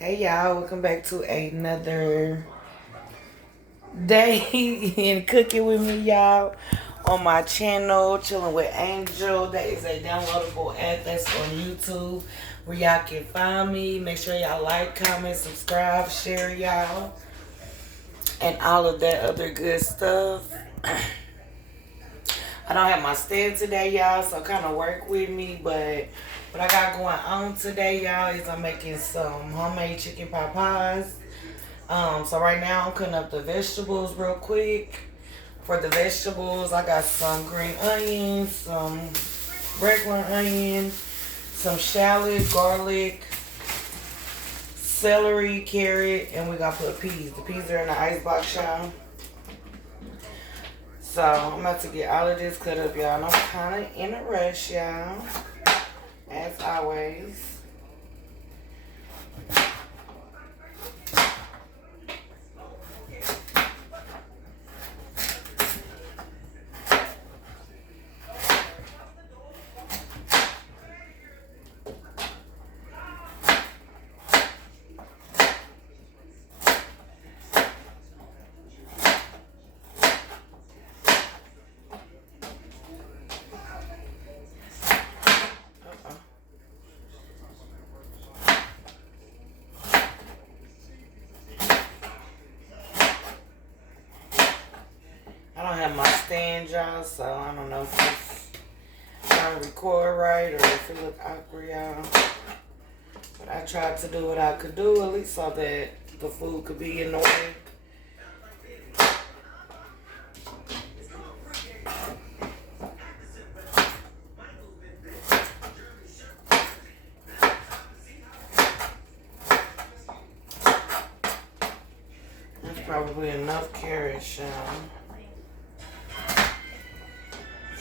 Hey y'all, welcome back to another day in cooking with me, y'all. On my channel, chilling with Angel. That is a downloadable app that's on YouTube where y'all can find me. Make sure y'all like, comment, subscribe, share, y'all, and all of that other good stuff. I don't have my stand today, y'all, so kind of work with me. But what I got going on today, y'all, is I'm making some homemade chicken pot pies. So right now I'm cutting up the vegetables real quick. For the vegetables, I got some green onions, some regular onion, some shallot, garlic, celery, carrot, and we gotta put peas. The peas are in the ice box, y'all. So I'm about to get all of this cut up, y'all. And I'm kind of in a rush, y'all, as always. I don't have my stand, y'all, so I don't know if it's trying to record right or if it look awkward, y'all. But I tried to do what I could do, at least so that the food could be in the way. That's probably enough carrots, y'all.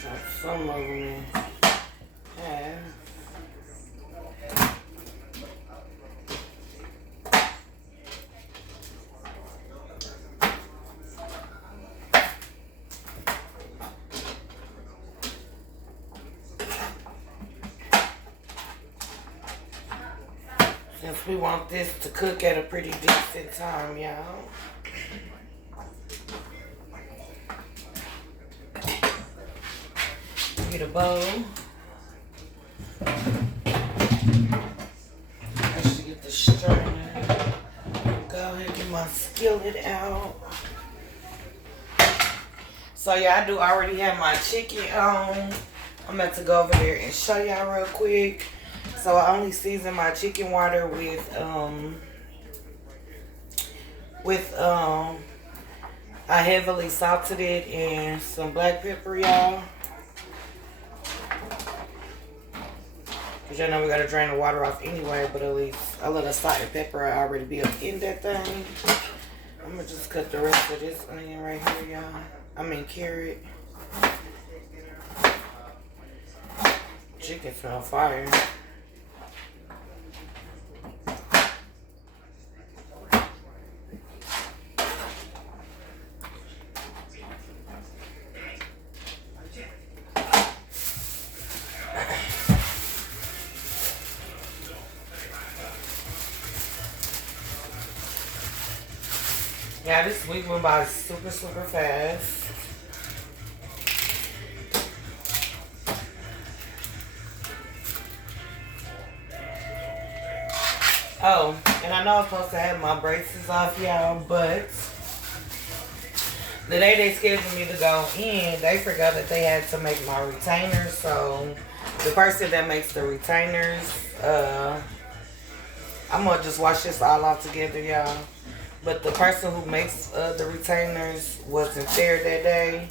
Chop some of them in half. Since we want this to cook at a pretty decent time, y'all. Get a bowl. I should get the strainer. Go ahead and get my skillet out. So yeah, I do already have my chicken on. I'm about to go over there and show y'all real quick. So I only season my chicken water with I heavily salted it and some black pepper, y'all. Cause y'all know we gotta drain the water off anyway, but at least I let a salt and pepper already be up in that thing. I'm gonna just cut the rest of this onion right here, y'all. I mean carrot. Chicken smell fire. Yeah, this week went by super fast. Oh, and I know I'm supposed to have my braces off, y'all, but the day they scheduled me to go in, they forgot that they had to make my retainers. So the person that makes the retainers, I'm gonna just wash this all off together, y'all. But the person who makes the retainers wasn't there that day.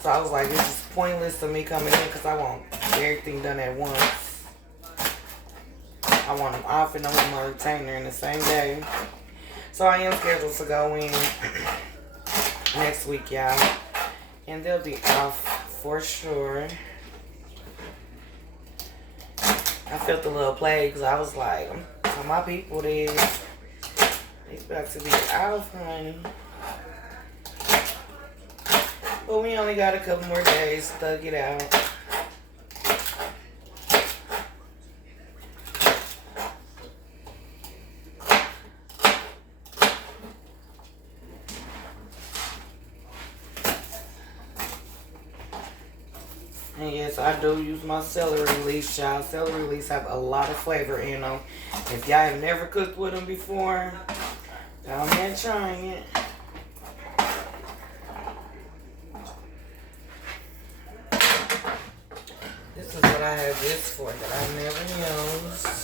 So I was like, it's just pointless of me coming in because I want everything done at once. I want them off and I want my retainer in the same day. So I am scheduled to go in next week, y'all. And they'll be off for sure. I felt a little plague because I was like, I'm telling my people this. It's about to be off, honey. But we only got a couple more days to thug it out. And yes, I do use my celery leaves, y'all. Celery leaves have a lot of flavor in them. If y'all have never cooked with them before, y'all mind trying it. This is what I have this for that I never use.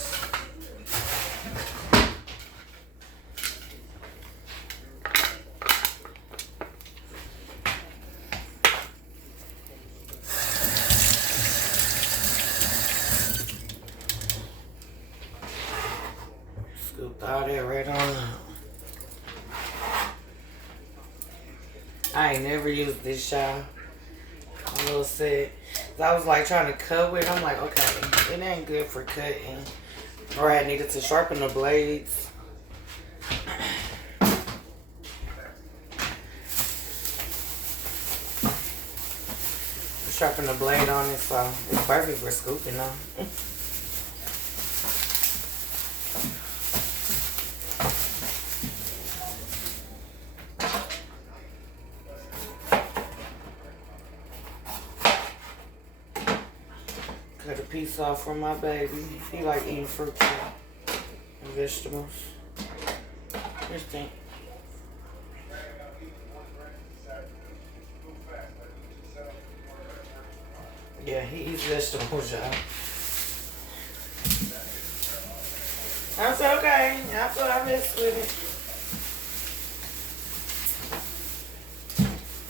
Scooped all that right on out. I ain't never used this, y'all. A little set. I was like trying to cut with it. I'm like, okay, it ain't good for cutting. Or I needed to sharpen the blades. Sharpen the blade on it, so it's perfect for scooping though. Cut a piece off for my baby. He like eating fruit and vegetables. Just think. Yeah, he eats vegetables, y'all. That's okay. That's what I miss with it.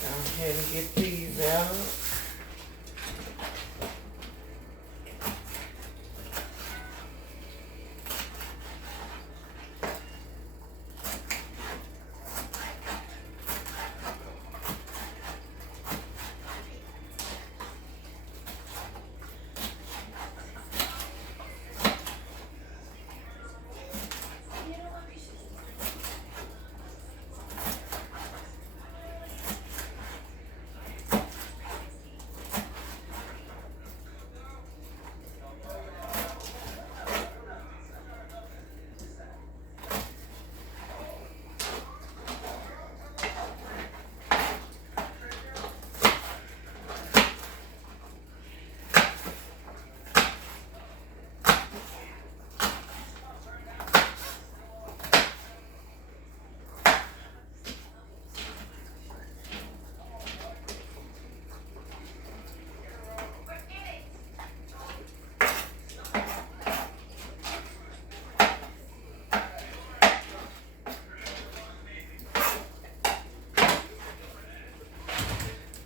Go ahead and get these out.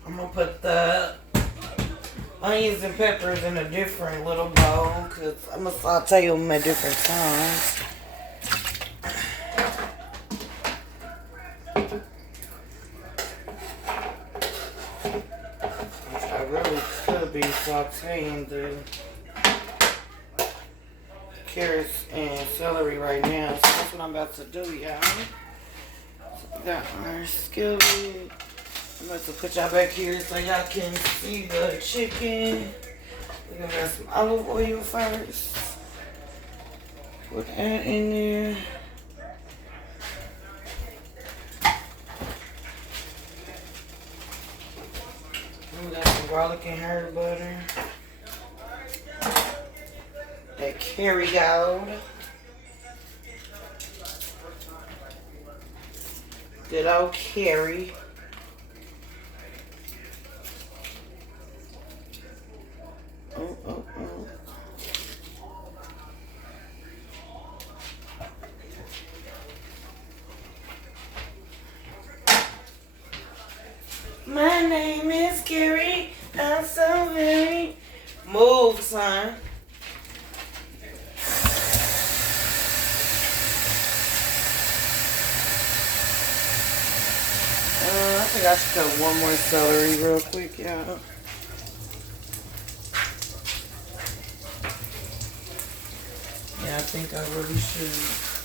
I'm gonna put the onions and peppers in a different little bowl because I'm gonna saute them at different times. I really could be sauteing the carrots and celery right now, so that's what I'm about to do, y'all. So we got our skillet. I'm about to put y'all back here so y'all can see the chicken. We're gonna add some olive oil first. Put that in there. And we got some garlic and herb butter. That Kerrygold. Good old Kerry. Oh. My name is Carrie. I'm so very move, son. I think I should cut one more celery real quick, y'all. Yeah, I think I really should.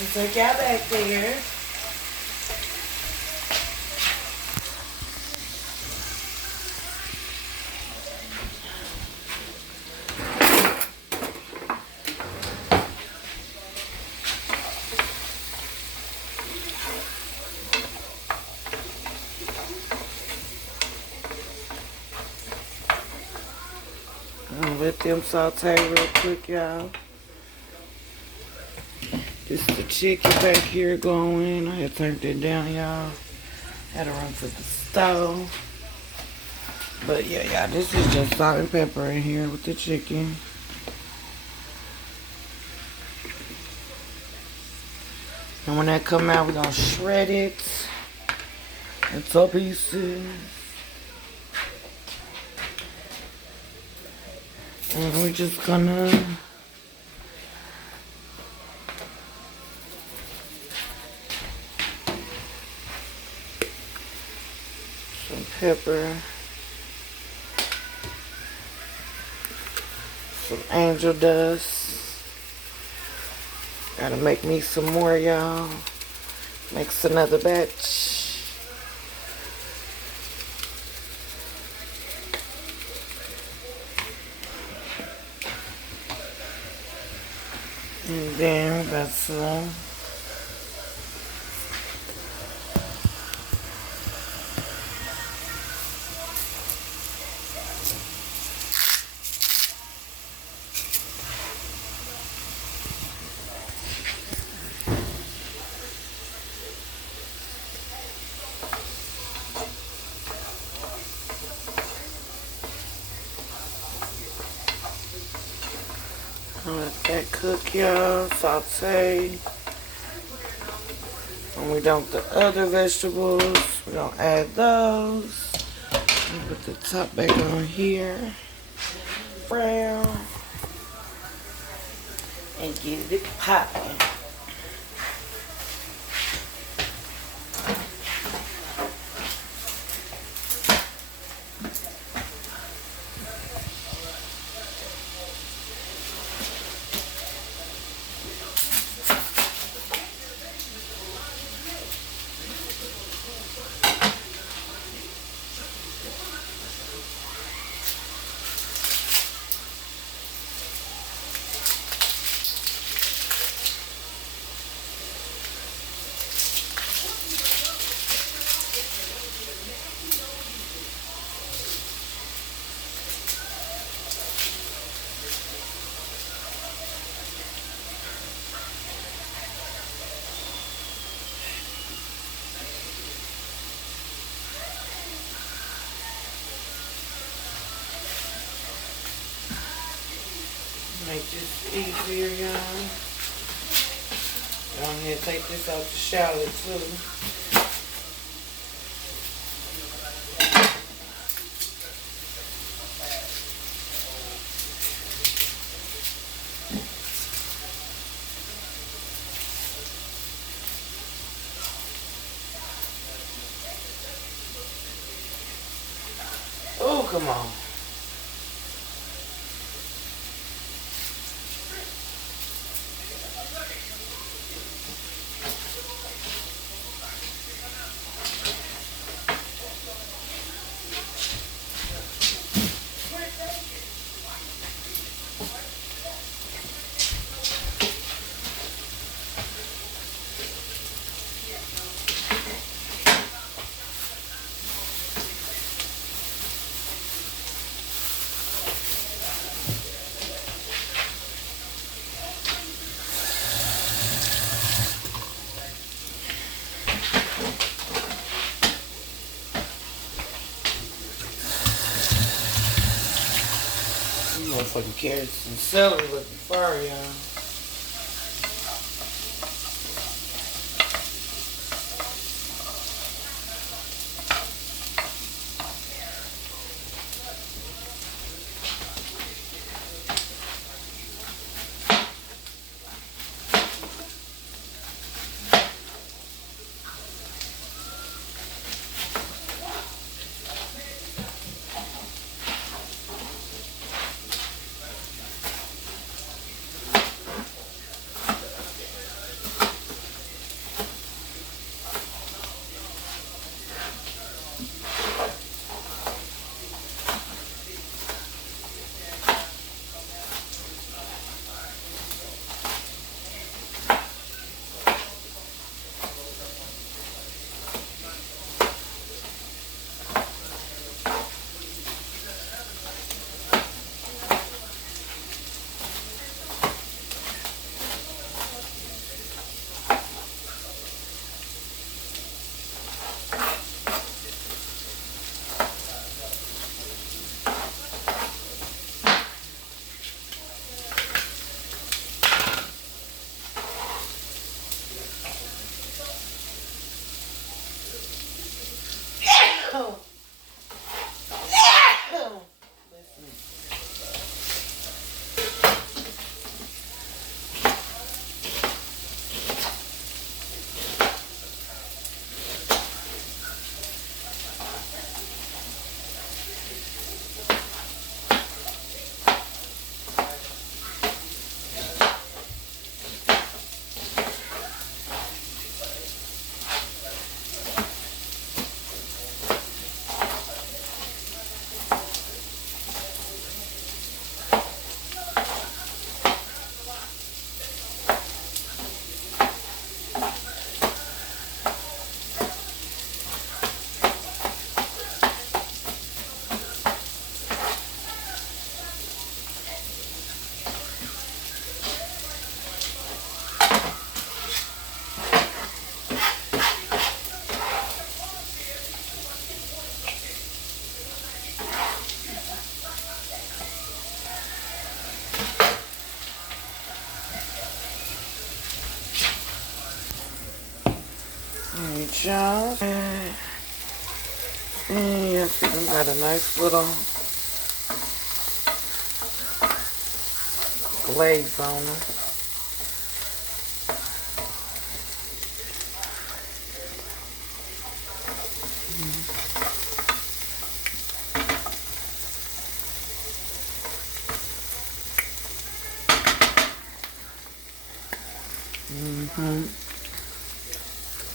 to take y'all back there. Let them saute real quick, y'all. This is the chicken back here going. I had turned it down, y'all. Had to run to the stove. But yeah, y'all, this is just salt and pepper in here with the chicken. And when that come out, we're gonna shred it into pieces. And we're just gonna some pepper, some angel dust. Gotta make me some more, y'all. Makes another batch. And then we got some let that cook, y'all. Saute. When we done with the other vegetables, we're gonna add those. Put the top back on here. Brown. And get it popping. Make this easier, y'all. Go ahead and take this out the shallot too. Oh, come on. Motherfucking carrots and celery looking fire, y'all. y'all. And yeah, see them got a nice little glaze on them.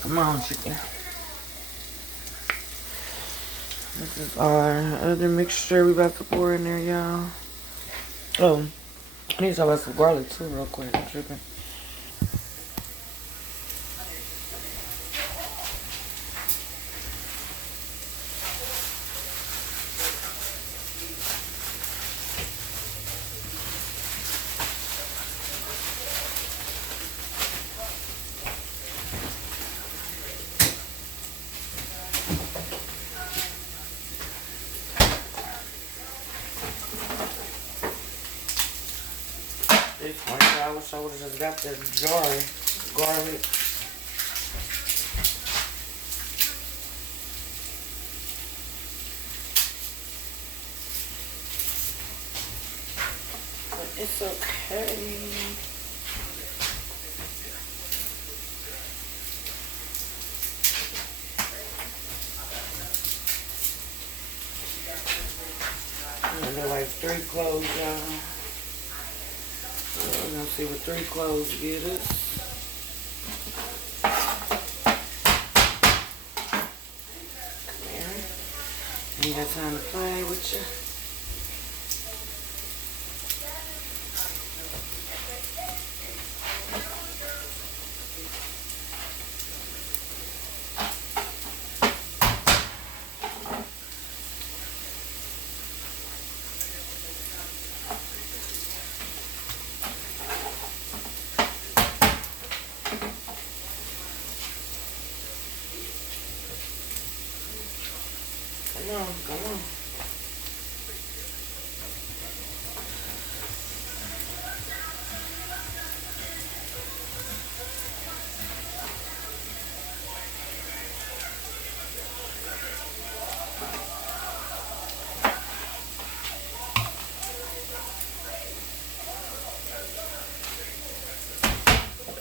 Come on, chicken. This is our other mixture we about to pour in there, y'all. Oh, I need to talk about some garlic too, real quick. I'm tripping. This one, I wish I would have just got the jar garlic. But it's okay. I'm gonna do like 3 cloves, y'all. So we're gonna see what 3 cloves get us. Come here. Ain't got time to play with you. Come on, come on.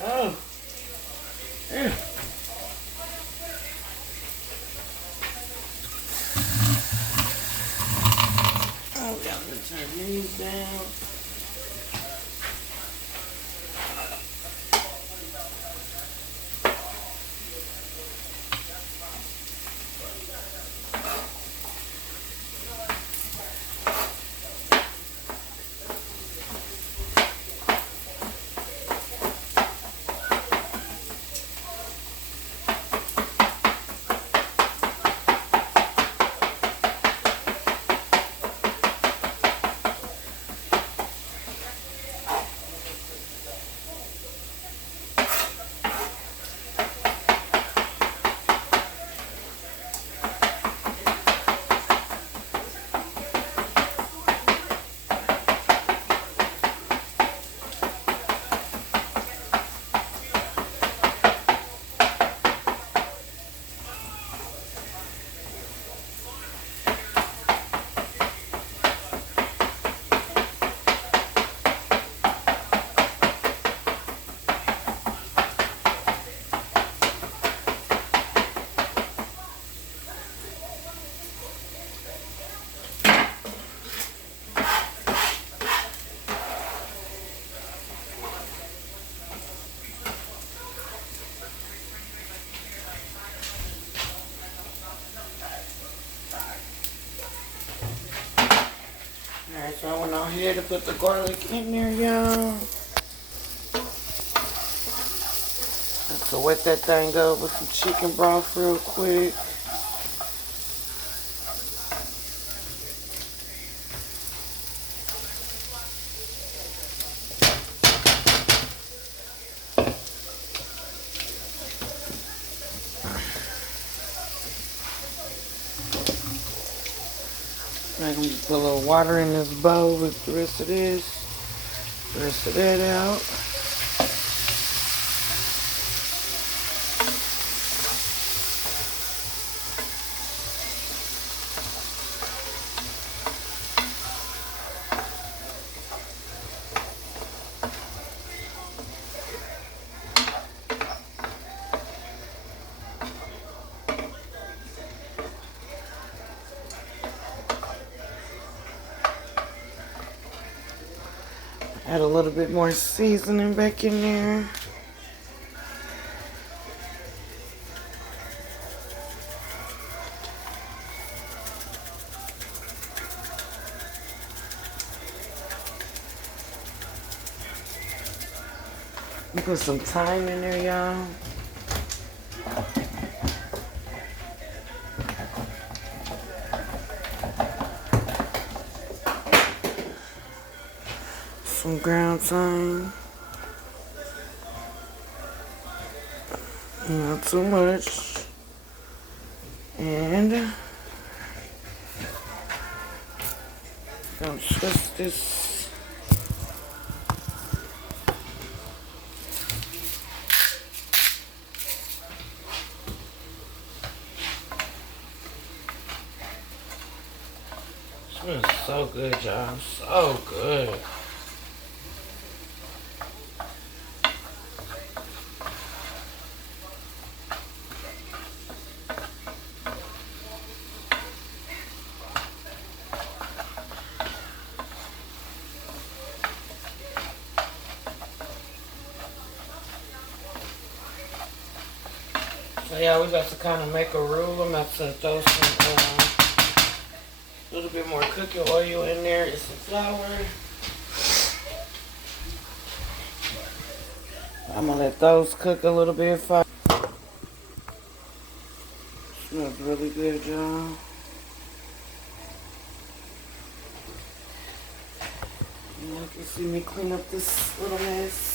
Oh. Yeah. Oh, yeah, I'm gonna turn these down. Alright, so I went on here to put the garlic in there, y'all. To wet that thing up with some chicken broth real quick. I'm gonna just put a little water in this bowl with the rest of this. The rest of that out. Add a little bit more seasoning back in there. Put some thyme in there, y'all. Some ground thyme. Not too much. And gonna twist this. Smells so good, y'all. So good. So yeah, we got to kind of make a rule. I'm about to throw some a little bit more cooking oil in there and some flour. I'm gonna let those cook a little bit. Smells really good, y'all. You can see me clean up this little mess.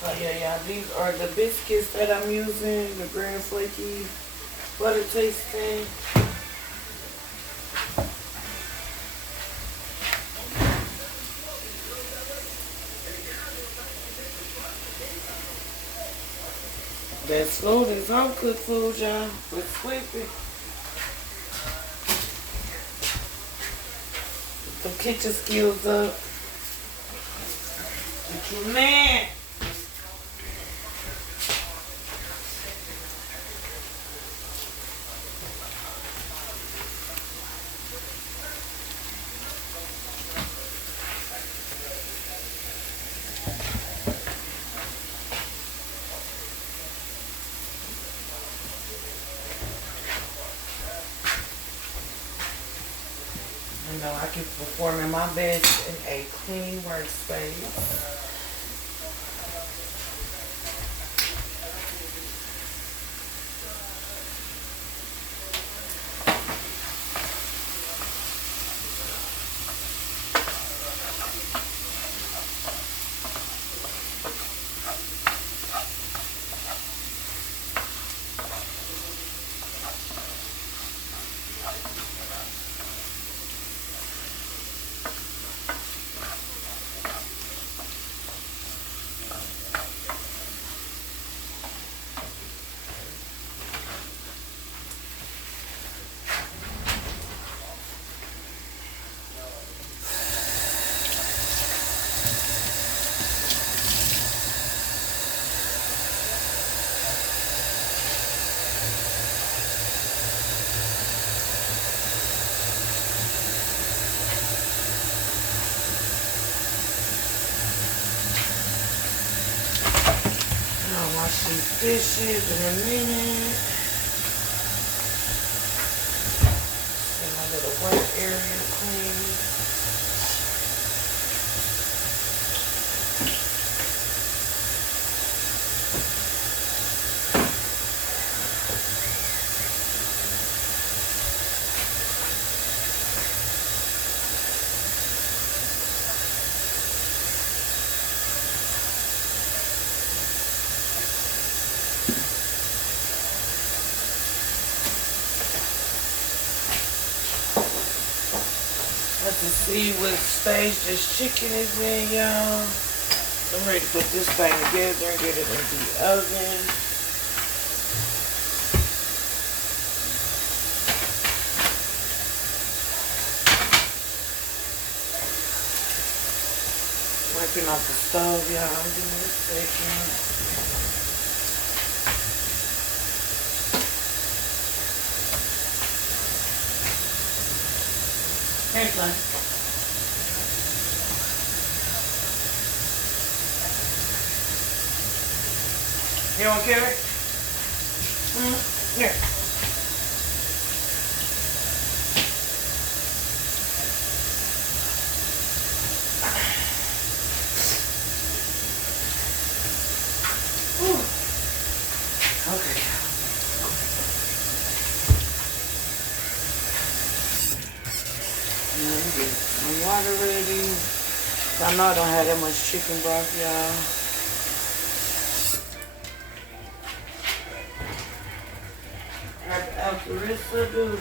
So yeah, these are the biscuits that I'm using, the Grand Flaky butter tasting. Best food is home cooked food, y'all. With Sweepy. Some kitchen skills up. Get your man. You know, I keep performing my best in a clean workspace. I'll wash these dishes in a minute. Get my little work area clean. to see what stage this chicken is in, y'all. I'm ready to put this thing together and get it into the oven. Wiping off the stove, y'all. Give me a second. Here's one. You want carrot? Here. Okay. Get some water ready. I know I don't have that much chicken broth, y'all. Alcarissa do now.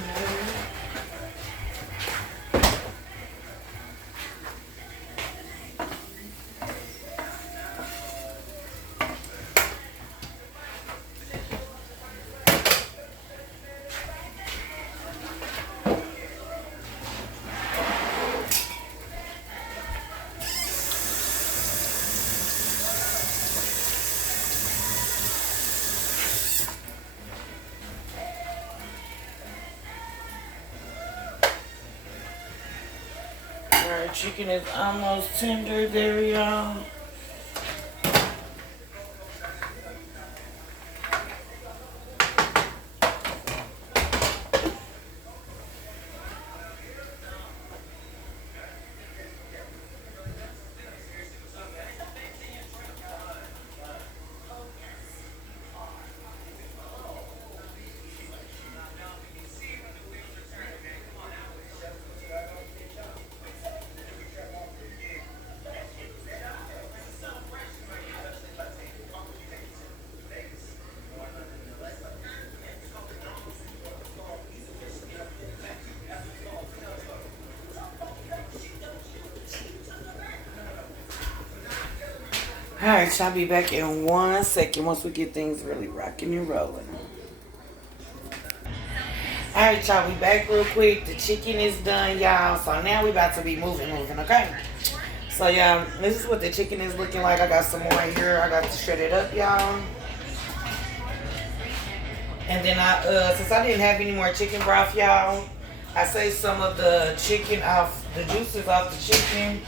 Alright, chicken is almost tender there, y'all. Alright, I'll be back in 1 second once we get things really rocking and rolling. Alright, y'all, we back real quick. The chicken is done, y'all. So now we about to be moving, okay? So, y'all, this is what the chicken is looking like. I got some more here. I got to shred it up, y'all. And then since I didn't have any more chicken broth, y'all, I saved some of the chicken off, the juices off the chicken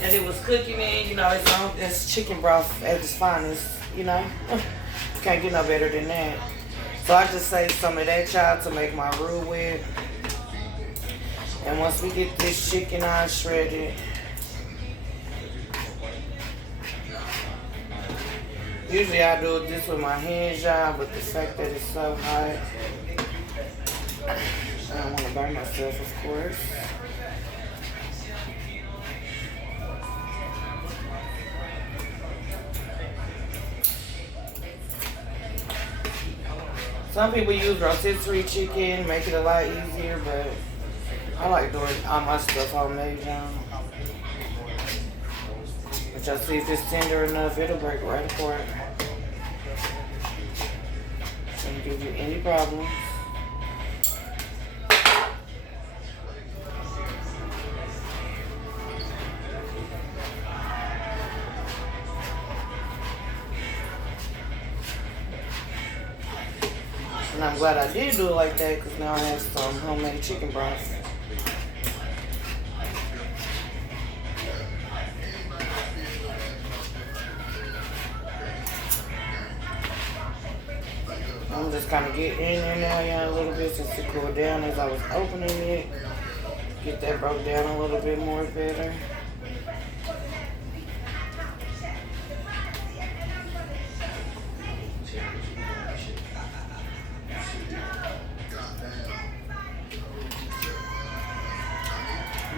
that it was cooking in. You know, it's chicken broth at its finest, you know. Can't get no better than that. So I just saved some of that, y'all, to make my roux with. And once we get this chicken all shredded, usually I do this with my hands, y'all, but the fact that it's so hot, I don't want to burn myself, of course. Some people use rotisserie chicken, make it a lot easier, but I like doing all my stuff homemade, y'all. But y'all see if it's tender enough, it'll break right apart. Shouldn't give you any problems. And I'm glad I did do it like that because now I have some homemade chicken broth. I'm just kind of getting in there now, y'all, a little bit since it cooled down as I was opening it. Get that broke down a little bit more better.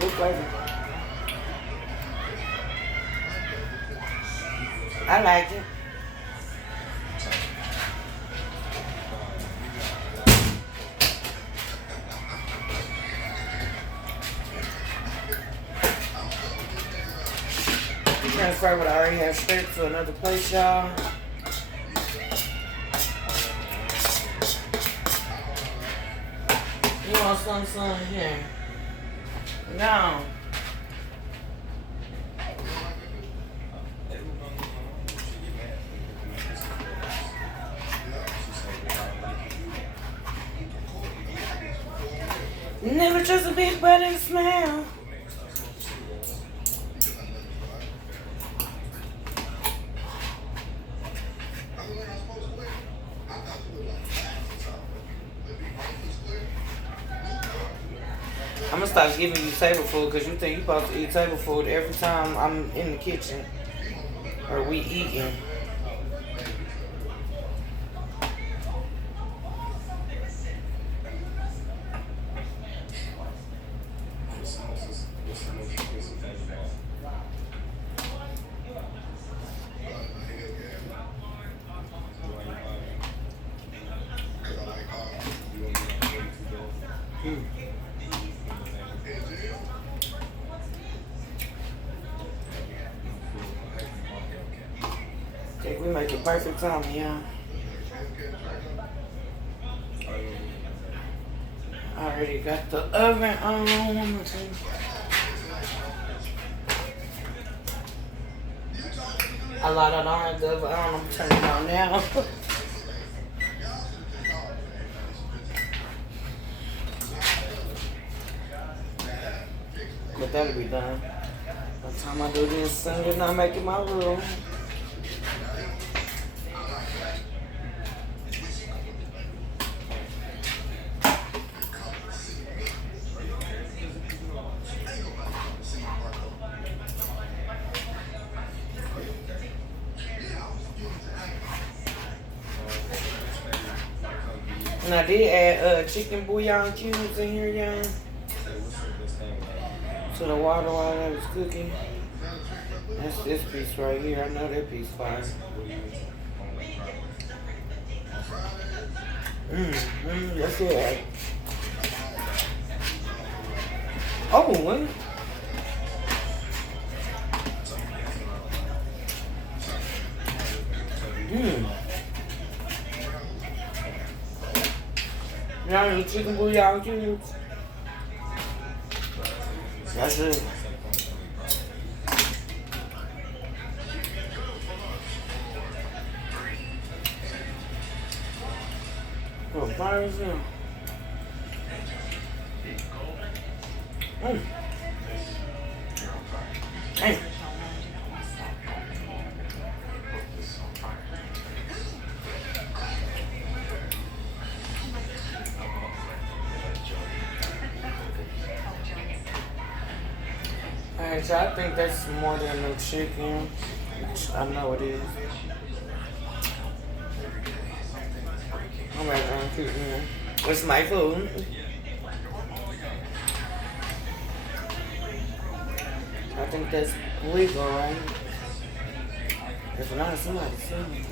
Good flavor. I like it. transfer what I already have straight to another place, y'all. You want some here? No. Never trust a big butt and smell. I'm gonna stop giving you table food because you think you supposed to eat table food every time I'm in the kitchen or we eating. Think we make it perfect timing, yeah. I already got the oven on. A lot of orange oven on. I'm turning it on now. But that'll be done. By the time I do this, Sunday, not making my room. And I did add chicken bouillon cubes in here, y'all. To the water while I was cooking. That's this piece right here. I know that piece fire. That's it. Oh, what? Y'all need chicken bouillon cubes? That's it. Oh, fire is in. Hey. Alright, so I think that's more than no chicken. I know it is. I'm right now cooking. What's my food? I think that's legal, right? If not, somebody see me.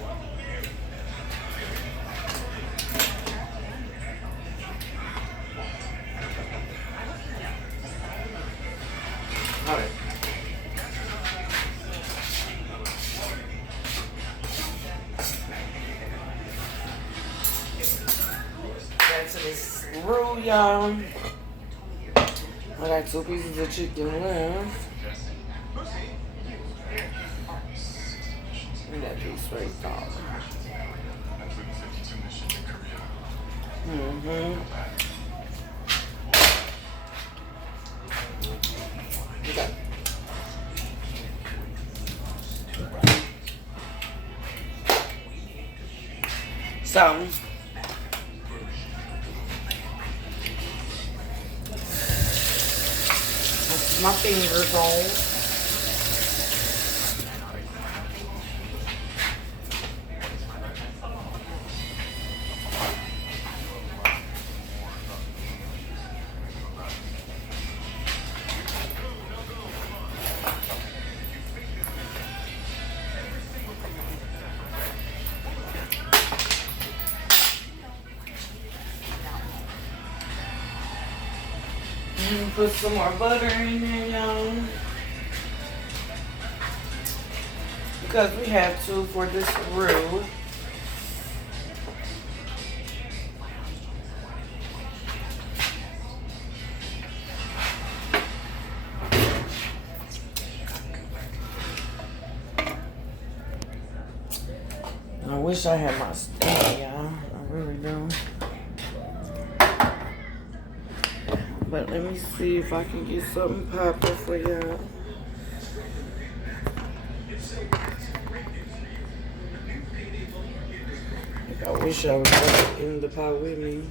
Alright. Back to this roux, y'all. I got 2 pieces of chicken left. And that piece right there. Okay. So, my fingers on. Put some more butter in there, y'all. because we have to for this roux. I wish I had my stand, y'all. I really do. But let me see if I can get something popping for y'all. I wish I was in the pot with me.